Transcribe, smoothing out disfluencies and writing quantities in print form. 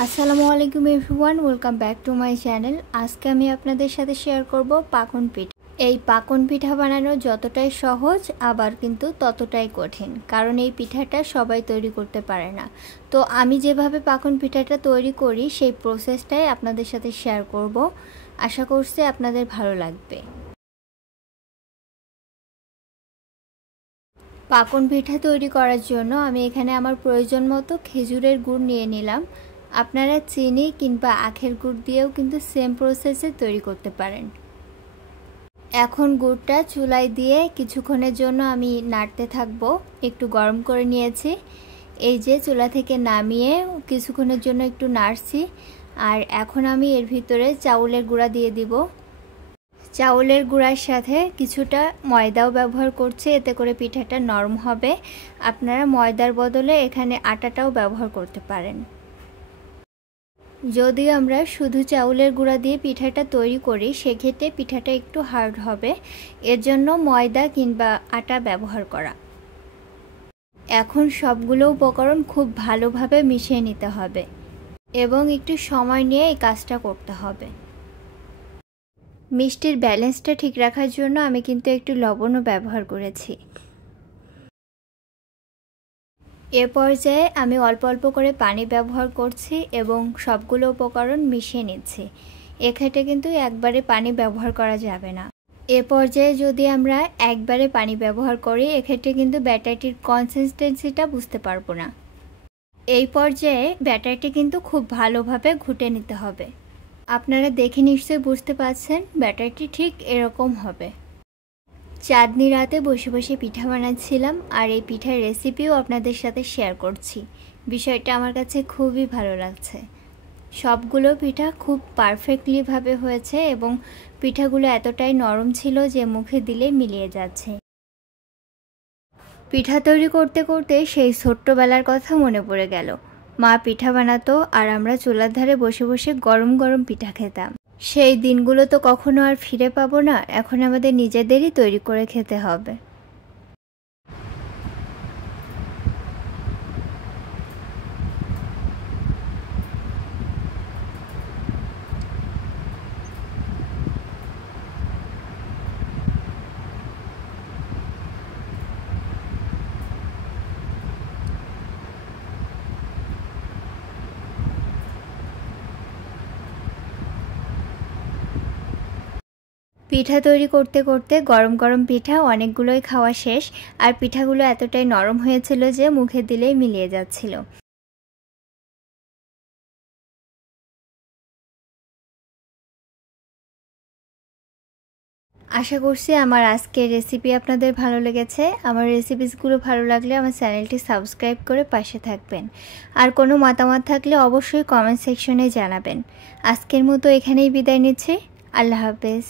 আসসালামু আলাইকুম everyone, welcome back to my channel. আজকে আমি আপনাদের সাথে শেয়ার করব পাকন পিঠা। এই পাকন পিঠা বানানো যতটাই সহজ আবার কিন্তু ততটাই কঠিন, কারণ এই পিঠাটা সবাই তৈরি করতে পারে না। তো আমি যেভাবে পাকন পিঠাটা তৈরি করি সেই প্রসেসটাই আপনাদের সাথে শেয়ার করব। আশা করছি আপনাদের ভালো লাগবে। পাকন পিঠা তৈরি করার জন্য আমি এখানে আমার প্রয়োজন মতো খেজুরের গুড় নিয়ে নিলাম। আপনারা চিনি কিংবা আখের গুড় দিয়েও কিন্তু সেম প্রসেসে তৈরি করতে পারেন। এখন গুড়টা চুলায় দিয়ে কিছুক্ষণের জন্য আমি নাড়তে থাকবো। একটু গরম করে নিয়েছি। এই যে চুলা থেকে নামিয়ে কিছুক্ষণের জন্য একটু নাড়ছি। আর এখন আমি এর ভিতরে চাউলের গুঁড়া দিয়ে দিব। চাউলের গুঁড়ার সাথে কিছুটা ময়দাও ব্যবহার করছি, এতে করে পিঠাটা নরম হবে। আপনারা ময়দার বদলে এখানে আটাটাও ব্যবহার করতে পারেন। যদি আমরা শুধু চাউলের গুঁড়া দিয়ে পিঠাটা তৈরি করি সেক্ষেত্রে পিঠাটা একটু হার্ড হবে, এর জন্য ময়দা কিংবা আটা ব্যবহার করা। এখন সবগুলো উপকরণ খুব ভালোভাবে মিশিয়ে নিতে হবে এবং একটু সময় নিয়ে এই কাজটা করতে হবে। মিষ্টির ব্যালেন্সটা ঠিক রাখার জন্য আমি কিন্তু একটু লবণও ব্যবহার করেছি। এ পর্যায়ে আমি অল্প অল্প করে পানি ব্যবহার করছি এবং সবগুলো উপকরণ মিশিয়ে নিচ্ছি। এক্ষেত্রে কিন্তু একবারে পানি ব্যবহার করা যাবে না। এ পর্যায়ে যদি আমরা একবারে পানি ব্যবহার করি এক্ষেত্রে কিন্তু ব্যাটারটির কনসিস্টেন্সিটা বুঝতে পারবো না। এই পর্যায়ে ব্যাটারটি কিন্তু খুব ভালোভাবে ঘুটে নিতে হবে। আপনারা দেখে নিশ্চয়ই বুঝতে পারছেন ব্যাটারটি ঠিক এরকম হবে। চাঁদনি রাতে বসে বসে পিঠা বানাচ্ছিলাম আর এই পিঠার রেসিপিও আপনাদের সাথে শেয়ার করছি। বিষয়টা আমার কাছে খুবই ভালো লাগছে। সবগুলো পিঠা খুব পারফেক্টলিভাবে হয়েছে এবং পিঠাগুলো এতটাই নরম ছিল যে মুখে দিলে মিলিয়ে যাচ্ছে। পিঠা তৈরি করতে করতে সেই ছোট্টবেলার কথা মনে পড়ে গেল। মা পিঠা বানাতো আর আমরা চুলার ধারে বসে বসে গরম গরম পিঠা খেতাম। সেই দিনগুলো তো কখনো আর ফিরে পাবো না। এখন আমাদের নিজেদেরই তৈরি করে খেতে হবে। পিঠা তৈরি করতে করতে গরম গরম পিঠা অনেকগুলোই খাওয়া শেষ। আর পিঠাগুলো এতটাই নরম হয়েছিল যে মুখে দিলেই মিলিয়ে যাচ্ছিল। আশা করছি আমার আজকের রেসিপি আপনাদের ভালো লেগেছে। আমার রেসিপিসগুলো ভালো লাগলে আমার চ্যানেলটি সাবস্ক্রাইব করে পাশে থাকবেন। আর কোনো মতামত থাকলে অবশ্যই কমেন্ট সেকশনে জানাবেন। আজকের মতো এখানেই বিদায় নিচ্ছি। আল্লাহ হাফেজ।